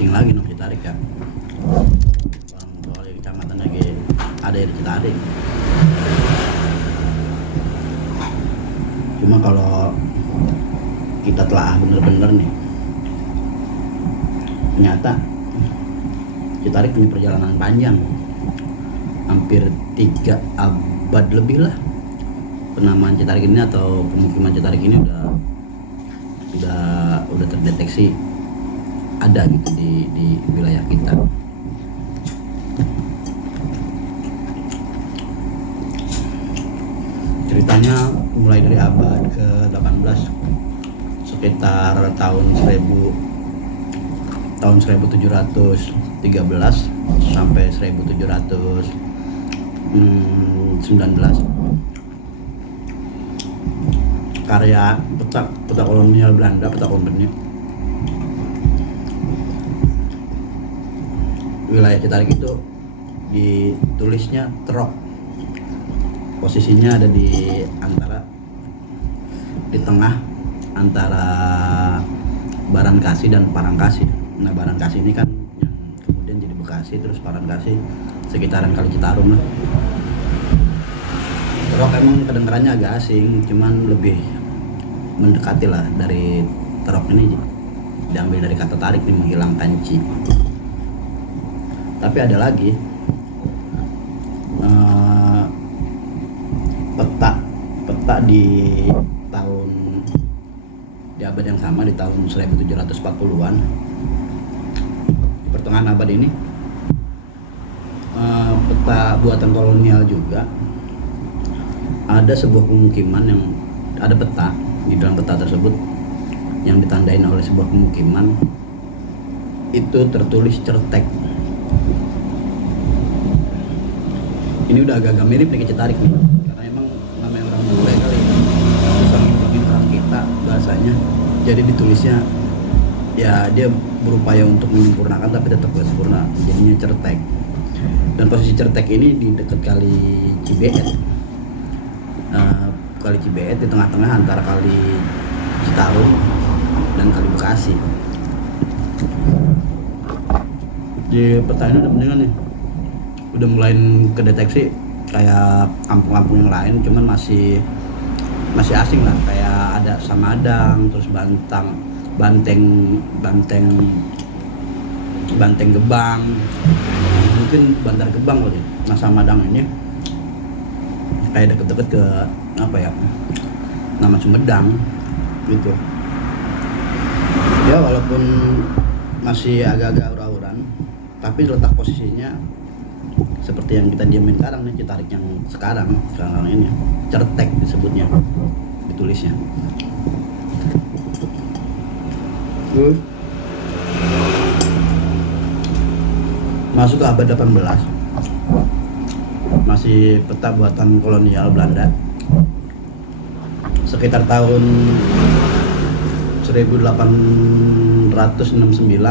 asing lagi nama Citarik kan. Orang soalnya kecamatan lagi ada yang di Citarik. Cuma kalau kita telah bener-bener nih, ternyata Citarik punya perjalanan panjang, hampir 3 abad lebih lah. Penamaan Citarik ini atau pemukiman Citarik ini udah terdeteksi ada gitu di wilayah kita. Ceritanya mulai dari abad ke-18, sekitar tahun 1713 sampai 1719. Karya peta kolonial Belanda, peta kompeni. Wilayah Citarik itu ditulisnya Terok. Posisinya ada di tengah antara Barankasi dan Parangkasi. Nah, Barankasi ini kan yang kemudian jadi Bekasi, terus Parangkasi sekitaran Kali Citarum lah. Terok emang kedengarannya agak asing, cuman lebih mendekati lah. Dari Terok ini diambil dari kata tarik nih, menghilangkan ci. Tapi ada lagi peta di abad yang sama, di tahun 1740-an, di pertengahan abad ini, peta buatan kolonial juga. Ada sebuah pemukiman yang ada peta, di dalam peta tersebut yang ditandain oleh sebuah pemukiman itu tertulis Certek. Ini udah agak-agak mirip nih Citarik nih, karena emang namanya orang bule kali, susah ngikutin orang kita bahasanya, jadi ditulisnya ya dia berupaya untuk menyempurnakan tapi tetap gak sempurna, jadinya Certek. Dan posisi Certek ini di dekat Kali Cibeet. Kali Cibeet di tengah-tengah antara Kali Citarum dan Kali Bekasi. Di peta ini udah mendingan nih, udah mulai kedeteksi kayak kampung-kampung yang lain, cuman masih asing lah, kayak ada Samadang, terus Banteng Gebang, mungkin Bantar Gebang kali. Nah, Samadang ini kayak deket-deket ke apa ya, nama Sumedang gitu ya, walaupun masih agak-agak aura-auran, tapi letak posisinya seperti yang kita diamin sekarang nih, Citarik yang sekarang ini Certek disebutnya, ditulisnya. Masuk ke abad 18, masih peta buatan kolonial Belanda. Sekitar tahun 1869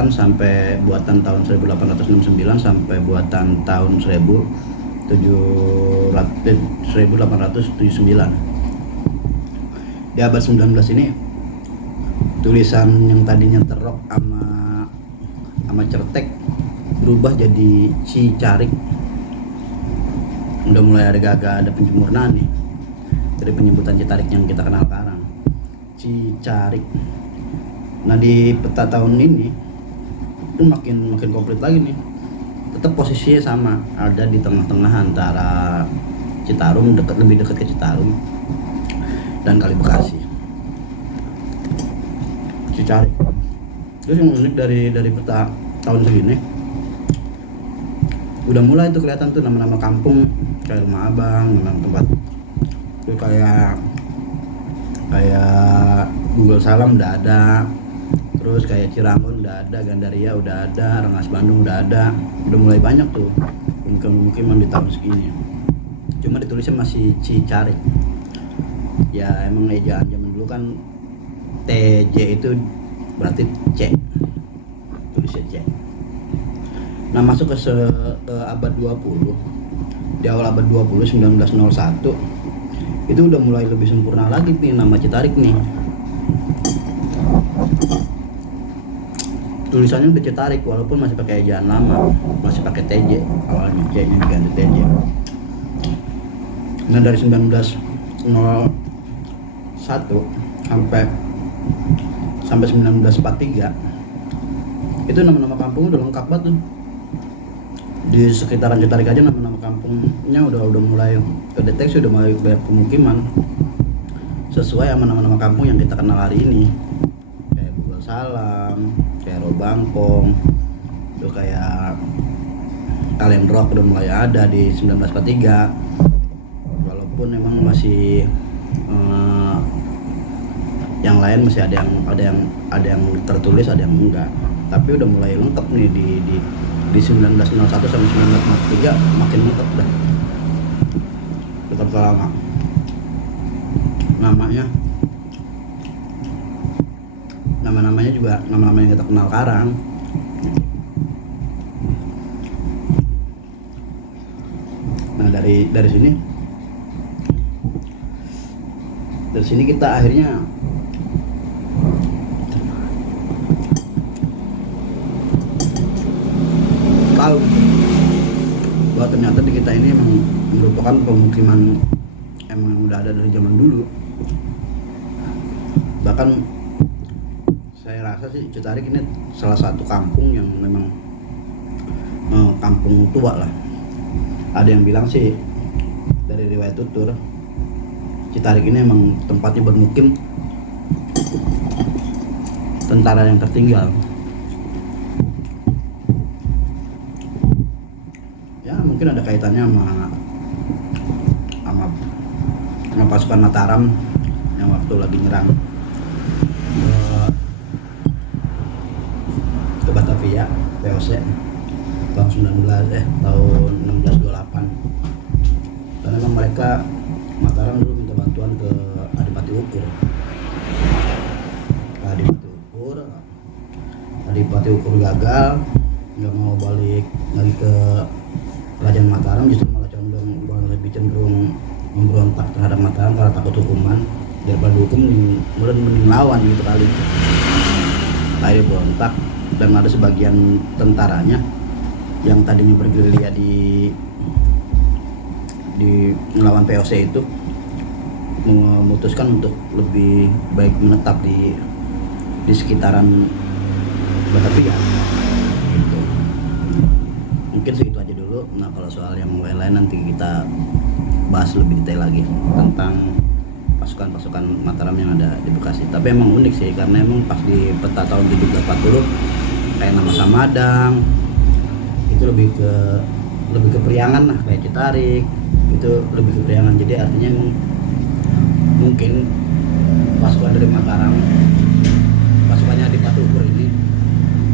sampai buatan tahun 1869 sampai buatan tahun 1879. Di abad 19 ini tulisan yang tadinya Terok sama Certek berubah jadi Cicarik. Udah mulai ada penyempurnaan nih dari penyebutan Citarik yang kita kenal sekarang, Cicarik. Nah, di peta tahun ini itu makin komplit lagi nih. Tetap posisinya sama, ada di tengah-tengah antara Citarum, lebih dekat ke Citarum dan Kali Bekasi. Cicarik. Terus yang unik dari peta tahun segini, udah mulai tuh kelihatan tuh nama-nama kampung kayak Rumah Abang, nama tempat itu kayak Google Salam udah ada, terus kayak Cirangun udah ada, Gandaria udah ada, Rengas Bandung udah ada. Udah mulai banyak tuh pemukiman di tahun segini. Cuma ditulisnya masih Cicarik. Ya emang ejaan zaman dulu kan TJ itu berarti C, tulisnya C. Nah, masuk ke abad 20, di awal abad 20, 1901, itu udah mulai lebih sempurna lagi nih nama Citarik nih. tulisannya udah Citarik walaupun masih pakai ejaan lama, masih pakai TJ, awalnya C-nya diganti TJ. Nah dari 1901 sampai 1943 itu nama-nama kampung udah lengkap banget tuh. Di sekitaran Citarik aja nama-nama kampungnya udah mulai kedeteksi, udah mulai banyak pemukiman sesuai sama nama-nama kampung yang kita kenal hari ini, kayak Bugel Salam, kayak Robangkong, itu kayak Kalendrok udah mulai ada di 1943. Walaupun memang masih yang lain masih ada yang tertulis, ada yang enggak, tapi udah mulai lengkap nih di 1901 sampai 1943 makin lengkap dah. Tetap lama. Nama-namanya juga nama-nama yang kita kenal Karang. Nah dari sini kita akhirnya tahu bahwa ternyata di kita ini memang merupakan pemukiman emang udah ada dari zaman dulu. Bahkan saya rasa sih Citarik ini salah satu kampung yang memang kampung tua lah. Ada yang bilang sih dari riwayat tutur, Citarik ini emang tempatnya bermukim tentara yang tertinggal. Ya mungkin ada kaitannya sama pasukan Mataram yang waktu lagi nyerang ke Batavia, VOC tahun 1628. Dan memang mereka Mataram dulu minta bantuan ke Adipati Ukur. Adipati Ukur gagal, nggak mau balik lagi ke Kerajaan Mataram, justru malah lebih cenderung memberontak terhadap Mataram karena takut hukuman. Daripada hukum mending lawan gitu kali. Akhirnya berontak, dan ada sebagian tentaranya yang tadinya bergerilya di melawan POC itu memutuskan untuk lebih baik menetap di sekitaran Batavia gitu. Mungkin segitu aja dulu. Nah kalau soal yang lain nanti kita bahas lebih detail lagi tentang pasukan Mataram yang ada di Bekasi. Tapi emang unik sih, karena emang pas di peta tahun 1740 kayak nama Samadang itu lebih ke Priangan lah, kayak Citarik itu lebih ke Priangan. Jadi artinya emang mungkin pasukan dari Mataram, pasukannya Adipati Ukur ini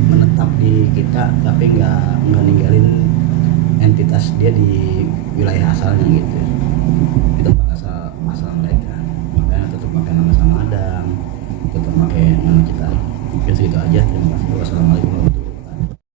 menetap di kita tapi nggak ninggalin entitas dia di wilayah asalnya gitu, di tempat asal mereka. Makanya tetap pakai nama Samadang, tetap pakai nama Citarik. Ya segitu aja. Terima kasih. Wassalamualaikum.